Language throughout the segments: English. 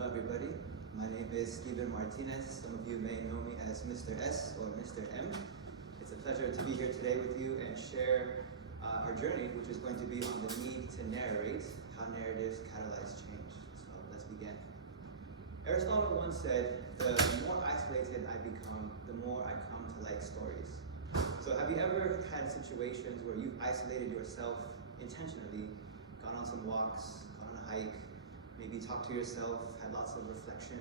Hello everybody, my name is Steven Martinez. Some of you may know me as Mr. S or Mr. M. It's a pleasure to be here today with you and share our journey, which is going to be on the need to narrate, how narratives catalyze change. So let's begin. Aristotle once said, the more isolated I become, the more I come to like stories. So have you ever had situations where you've isolated yourself intentionally, gone on some walks, gone on a hike, maybe talked to yourself, had lots of reflection,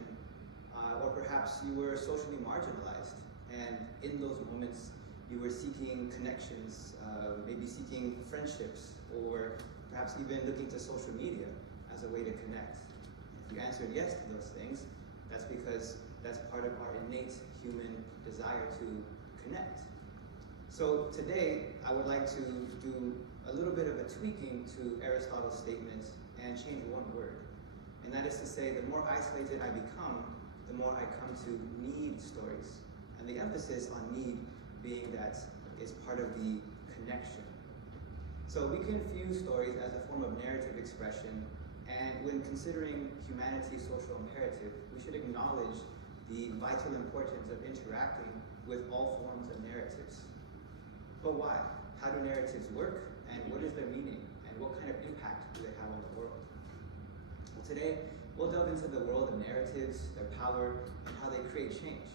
or perhaps you were socially marginalized, and in those moments you were seeking connections, maybe seeking friendships, or perhaps even looking to social media as a way to connect. If you answered yes to those things, that's because that's part of our innate human desire to connect. So today, I would like to do a little bit of a tweaking to Aristotle's statement and change one word. And that is to say, the more isolated I become, the more I come to need stories. And the emphasis on need being that it's part of the connection. So we can view stories as a form of narrative expression, and when considering humanity's social imperative, we should acknowledge the vital importance of interacting with all forms of narratives. But why? How do narratives work, and what is their meaning, and what kind of impact do they have on the world? Well, today, we'll delve into the world of narratives, their power, and how they create change,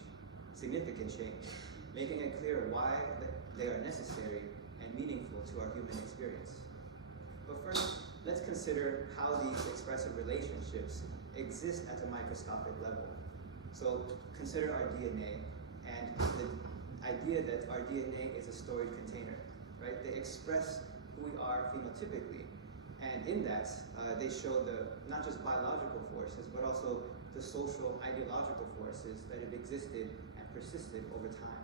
significant change, making it clear why they are necessary and meaningful to our human experience. But first, let's consider how these expressive relationships exist at a microscopic level. So consider our DNA and the idea that our DNA is a storage container, right? They express who we are phenotypically. And in that, they show not just biological forces, but also the social, ideological forces that have existed and persisted over time.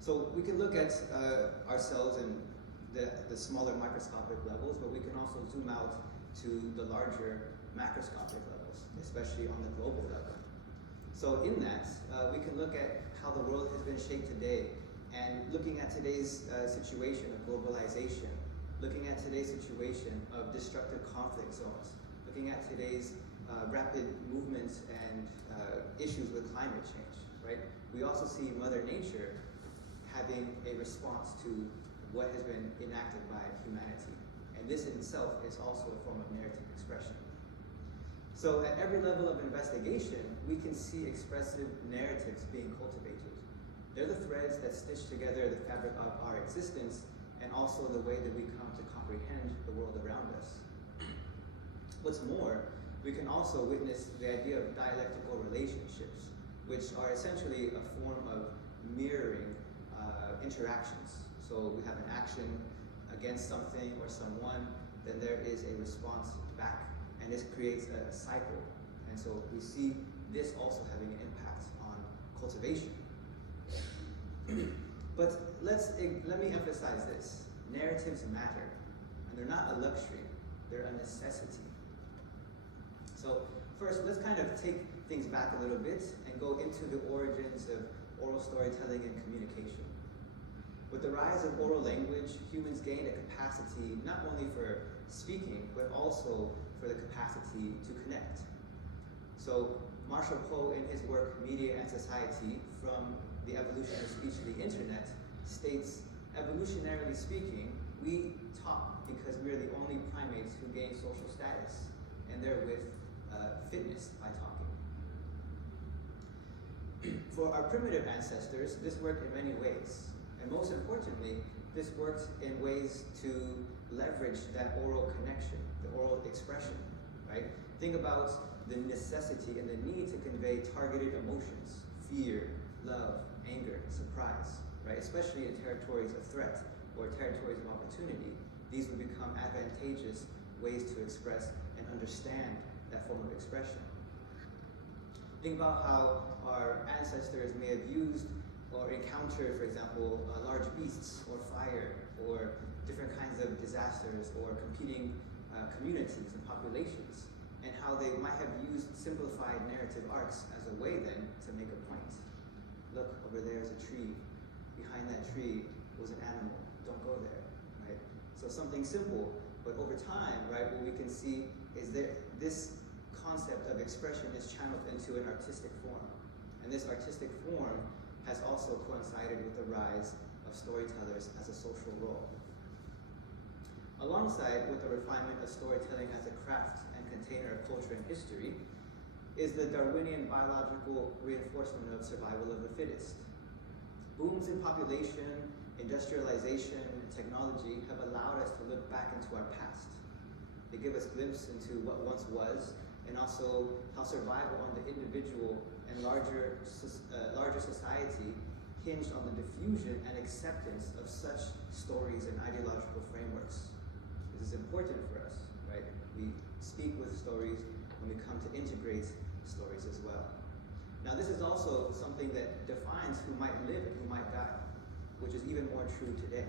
So we can look at ourselves in the smaller microscopic levels, but we can also zoom out to the larger macroscopic levels, especially on the global level. So in that, we can look at how the world has been shaped today, and looking at today's situation of globalization, looking at today's situation of destructive conflict zones, looking at today's rapid movements and issues with climate change, right? We also see Mother Nature having a response to what has been enacted by humanity. And this in itself is also a form of narrative expression. So at every level of investigation, we can see expressive narratives being cultivated. They're the threads that stitch together the fabric of our existence and also the way that we come to comprehend the world around us. What's more, we can also witness the idea of dialectical relationships, which are essentially a form of mirroring interactions. So we have an action against something or someone, then there is a response back, and this creates a cycle. And so we see this also having an impact on cultivation. But let me emphasize this. Narratives matter, and they're not a luxury, they're a necessity. So first, let's kind of take things back a little bit and go into the origins of oral storytelling and communication. With the rise of oral language, humans gained a capacity not only for speaking, but also for the capacity to connect. So Marshall Poe, in his work Media and Society, From the Evolution of Speech to the Internet, states, evolutionarily speaking, we talk because we are the only primates who gain social status, and therewith fitness by talking. For our primitive ancestors, this worked in many ways. And most importantly, this worked in ways to leverage that oral connection, the oral expression, right? Think about the necessity and the need to convey targeted emotions, fear, love, anger, surprise, right? Especially in territories of threat or territories of opportunity. These would become advantageous ways to express and understand that form of expression. Think about how our ancestors may have used or encountered, for example, large beasts or fire or different kinds of disasters or competing communities and populations, and how they might have used simplified narrative arcs as a way then to make a point. Look, over there is a tree. Behind that tree was an animal. Don't go there, right? So something simple, but over time, right, what we can see is that this concept of expression is channeled into an artistic form. And this artistic form has also coincided with the rise of storytellers as a social role. Alongside with the refinement of storytelling as a craft and container of culture and history is the Darwinian biological reinforcement of survival of the fittest. Booms in population, industrialization, and technology have allowed us to look back into our past. They give us a glimpse into what once was, and also how survival on the individual and larger society hinged on the diffusion and acceptance of such stories and ideological frameworks. This is important for us, right? We speak with stories when we come to integrate stories as well. Now, this is also something that defines who might live and who might die, which is even more true today.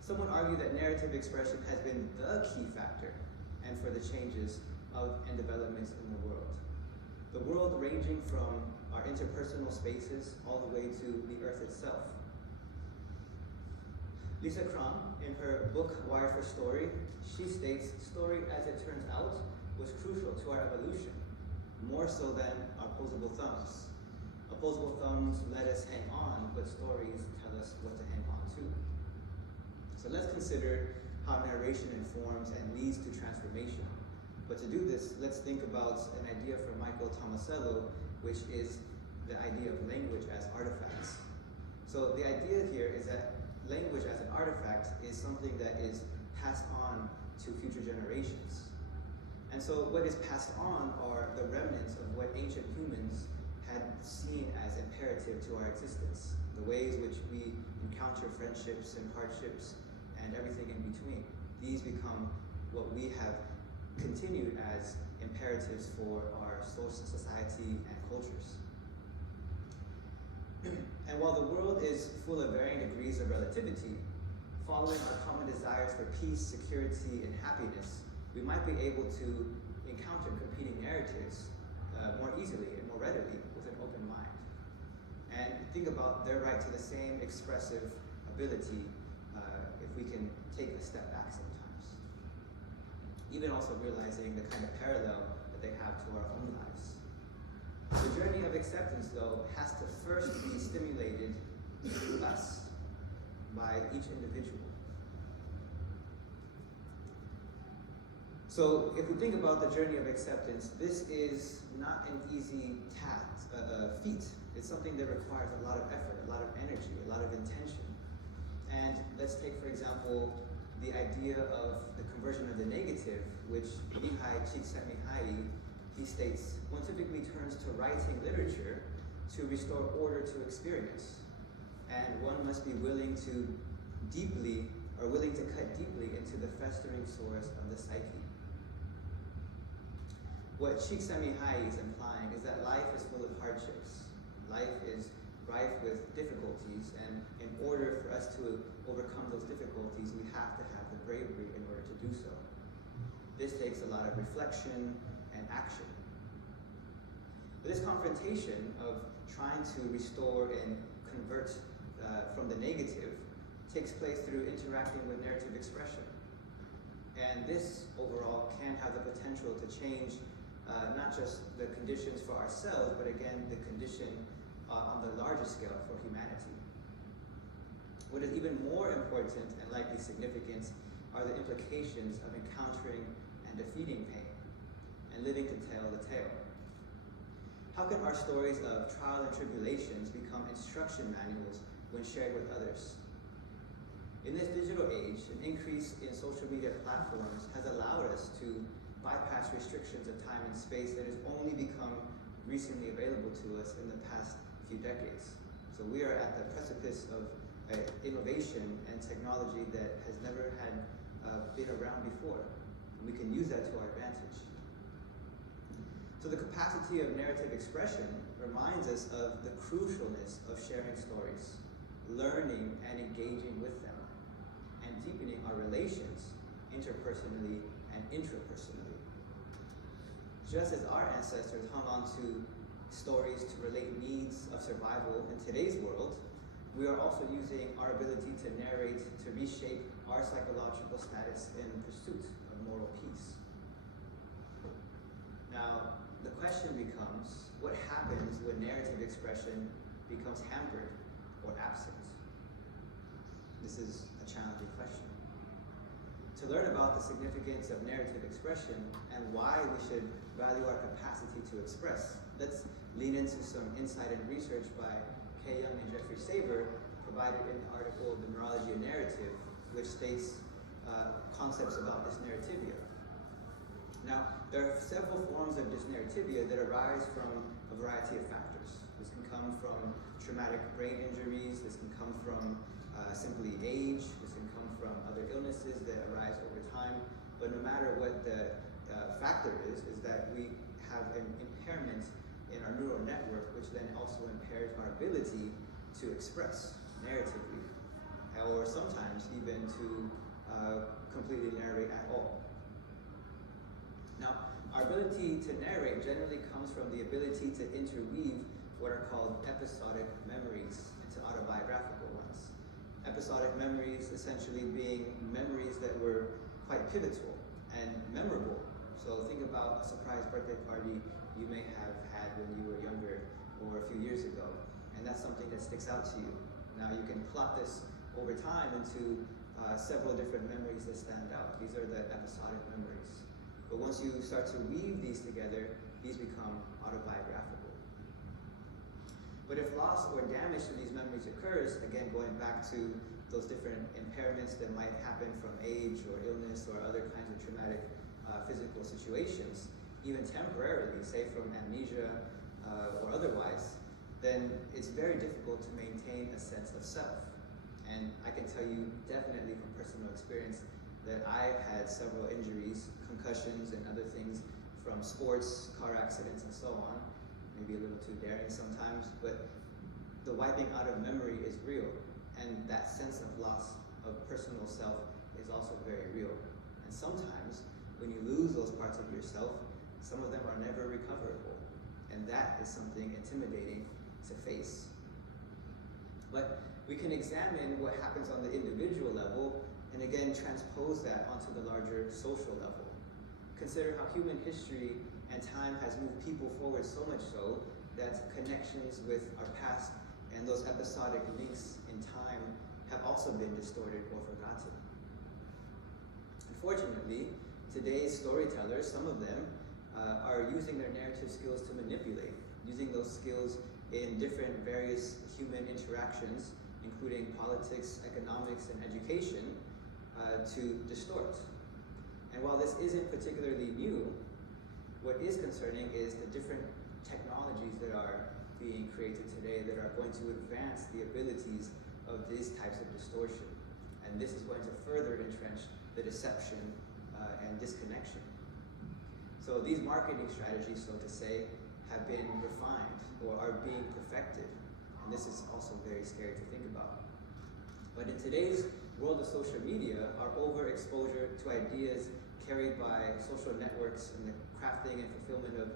Some would argue that narrative expression has been the key factor and for the changes of and developments in the world. The world ranging from our interpersonal spaces all the way to the earth itself. Lisa Crum, in her book Wired for Story, she states, story as it turns out was crucial to our evolution, more so than our opposable thumbs. Opposable thumbs let us hang on, but stories tell us what to hang on to. So let's consider how narration informs and leads to transformation. But to do this, let's think about an idea from Michael Tomasello, which is the idea of language as artifacts. So the idea here is that language as an artifact is something that is passed on to future generations. And so what is passed on are the remnants of what ancient humans had seen as imperative to our existence, the ways which we encounter friendships and hardships and everything in between. These become what we have continued as imperatives for our social society and cultures. And while the world is full of varying degrees of relativity, following our common desires for peace, security, and happiness, we might be able to encounter competing narratives more easily and more readily with an open mind. And think about their right to the same expressive ability if we can take a step back sometimes. Even also realizing the kind of parallel that they have to our own lives. The journey of acceptance, though, has to first be stimulated through us, by each individual. So if we think about the journey of acceptance, this is not an easy feat. It's something that requires a lot of effort, a lot of energy, a lot of intention. And let's take, for example, the idea of the conversion of the negative, which Mihai Csikszentmihalyi, he states, one typically turns to writing literature to restore order to experience. And one must be willing to cut deeply into the festering source of the psyche. What Csikszentmihalyi is implying is that life is full of hardships. Life is rife with difficulties, and in order for us to overcome those difficulties, we have to have the bravery in order to do so. This takes a lot of reflection and action. But this confrontation of trying to restore and convert from the negative takes place through interacting with narrative expression. And this overall can have the potential to change not just the conditions for ourselves, but again, the condition on the larger scale for humanity. What is even more important and likely significant are the implications of encountering and defeating pain and living to tell the tale. How can our stories of trial and tribulations become instruction manuals when shared with others? In this digital age, an increase in social media platforms has allowed us to bypass restrictions of time and space that has only become recently available to us in the past few decades. So we are at the precipice of innovation and technology that has never been around before. We can use that to our advantage. So the capacity of narrative expression reminds us of the crucialness of sharing stories, learning and engaging with them, and deepening our relations interpersonally and intrapersonally. Just as our ancestors hung on to stories to relate needs of survival in today's world, we are also using our ability to narrate to reshape our psychological status in pursuit of moral peace. expression becomes hampered or absent? This is a challenging question. To learn about the significance of narrative expression and why we should value our capacity to express, let's lean into some insight and research by Kay Young and Jeffrey Saver, provided in the article The Neurology of Narrative, which states concepts about dysnarrativia. Now, there are several forms of dysnarrativia that arise from a variety of factors. This can come from traumatic brain injuries, this can come from simply age, this can come from other illnesses that arise over time, but no matter what the factor is that we have an impairment in our neural network, which then also impairs our ability to express narratively, or sometimes even to completely narrate at all. Now, our ability to narrate generally comes from the ability to interweave what are called episodic memories into autobiographical ones. Episodic memories essentially being memories that were quite pivotal and memorable. So think about a surprise birthday party you may have had when you were younger or a few years ago, and that's something that sticks out to you. Now you can plot this over time into several different memories that stand out. These are the episodic memories. But once you start to weave these together, these become autobiographical. But if loss or damage to these memories occurs, again, going back to those different impairments that might happen from age or illness or other kinds of traumatic physical situations, even temporarily, say from amnesia or otherwise, then it's very difficult to maintain a sense of self. And I can tell you definitely from personal experience that I've had several injuries, concussions and other things from sports, car accidents and so on. Maybe a little too daring sometimes, but the wiping out of memory is real. And that sense of loss of personal self is also very real. And sometimes when you lose those parts of yourself, some of them are never recoverable. And that is something intimidating to face. But we can examine what happens on the individual level and again transpose that onto the larger social level. Consider how human history and time has moved people forward so much so that connections with our past and those episodic links in time have also been distorted or forgotten. Unfortunately, today's storytellers, some of them, are using their narrative skills to manipulate, using those skills in different various human interactions, including politics, economics, and education, to distort. And while this isn't particularly new, what is concerning is the different technologies that are being created today that are going to advance the abilities of these types of distortion. And this is going to further entrench the deception and disconnection. So these marketing strategies, so to say, have been refined or are being perfected. And this is also very scary to think about. But in today's world of social media, our overexposure to ideas carried by social networks and the crafting and fulfillment of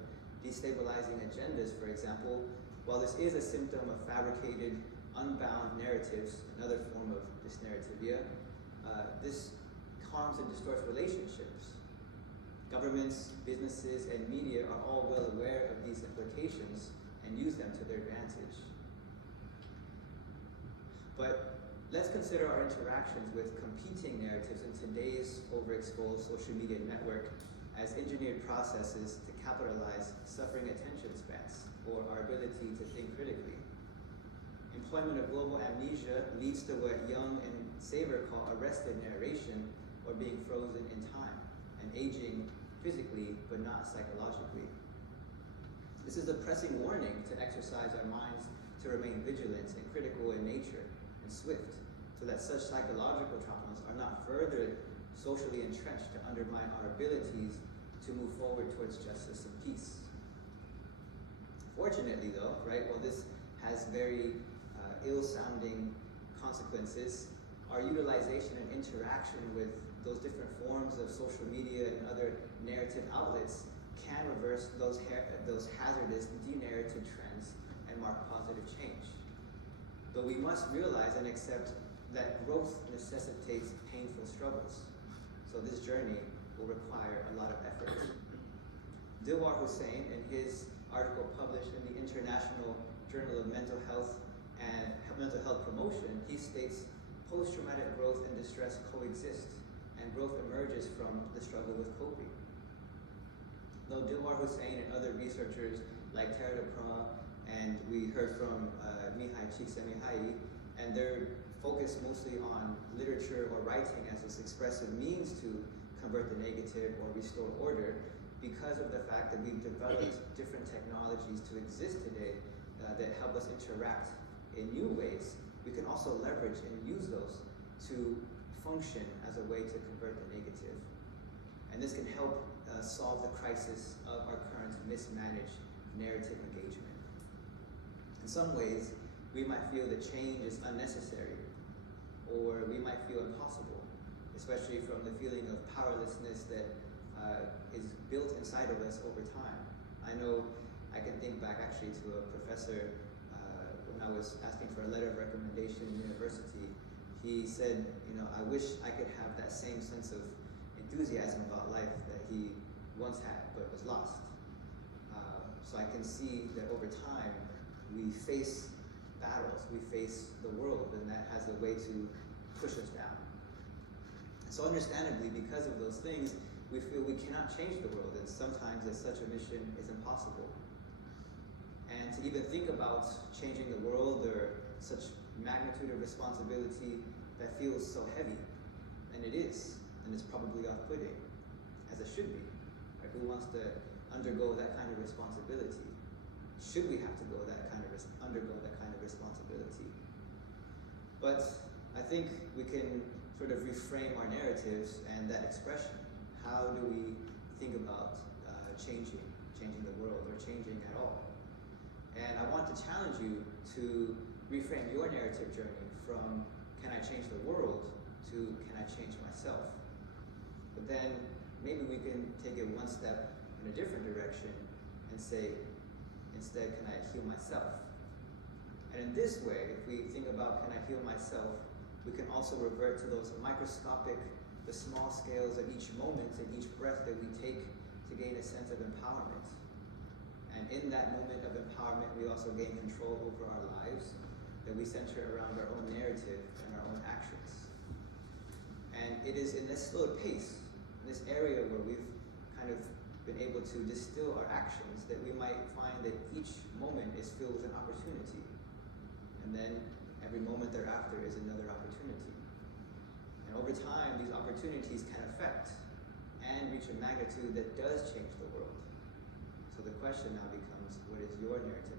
destabilizing agendas, for example, while this is a symptom of fabricated, unbound narratives, another form of dysnarrativia, this harms and distorts relationships. Governments, businesses, and media are all well aware of these implications and use them to their advantage. But let's consider our interactions with competing narratives in today's overexposed social media network as engineered processes to capitalize suffering attention spans or our ability to think critically. Employment of global amnesia leads to what Young and Saver call arrested narration, or being frozen in time and aging physically but not psychologically. This is a pressing warning to exercise our minds to remain vigilant and critical in nature and swift, so that such psychological traumas are not further socially entrenched to undermine our abilities to move forward towards justice and peace. Fortunately though, right, while this has very ill-sounding consequences, our utilization and interaction with those different forms of social media and other narrative outlets can reverse those hazardous de-narrative trends and mark positive change. But we must realize and accept that growth necessitates painful struggles. So this journey will require a lot of effort. Dilwar Hussain, in his article published in the International Journal of Mental Health and Mental Health Promotion, he states post-traumatic growth and distress coexist, and growth emerges from the struggle with coping. Though Dilwar Hussain and other researchers like Tara Duprat, and we heard from Mihai Csikszentmihalyi, and they're focused mostly on literature or writing as this expressive means to convert the negative or restore order, because of the fact that we've developed different technologies to exist today that help us interact in new ways. We can also leverage and use those to function as a way to convert the negative. And this can help solve the crisis of our current mismanaged narrative engagement. In some ways, we might feel that change is unnecessary, or we might feel impossible, especially from the feeling of powerlessness that is built inside of us over time. I know I can think back actually to a professor when I was asking for a letter of recommendation in university. He said, I wish I could have that same sense of enthusiasm about life that he once had, but was lost. So I can see that over time, we face battles, we face the world, and that has a way to push us down. So understandably, because of those things, we feel we cannot change the world, and sometimes that such a mission is impossible. And to even think about changing the world, or such magnitude of responsibility, that feels so heavy. And it is, and it's probably off-putting, as it should be. Right? Who wants to undergo that kind of responsibility? Should we have to undergo that kind of responsibility? But I think we can sort of reframe our narratives and that expression. How do we think about changing the world, or changing at all? And I want to challenge you to reframe your narrative journey from can I change the world to can I change myself? But then maybe we can take it one step in a different direction and say, instead, can I heal myself? And in this way, if we think about can I heal myself, we can also revert to those microscopic, the small scales of each moment and each breath that we take to gain a sense of empowerment. And in that moment of empowerment, we also gain control over our lives, that we center around our own narrative and our own actions. And it is in this slow pace, in this area where we've kind of been able to distill our actions, that we might find that each moment is filled with an opportunity. And then every moment thereafter is another opportunity. And over time, these opportunities can affect and reach a magnitude that does change the world. So the question now becomes, what is your narrative?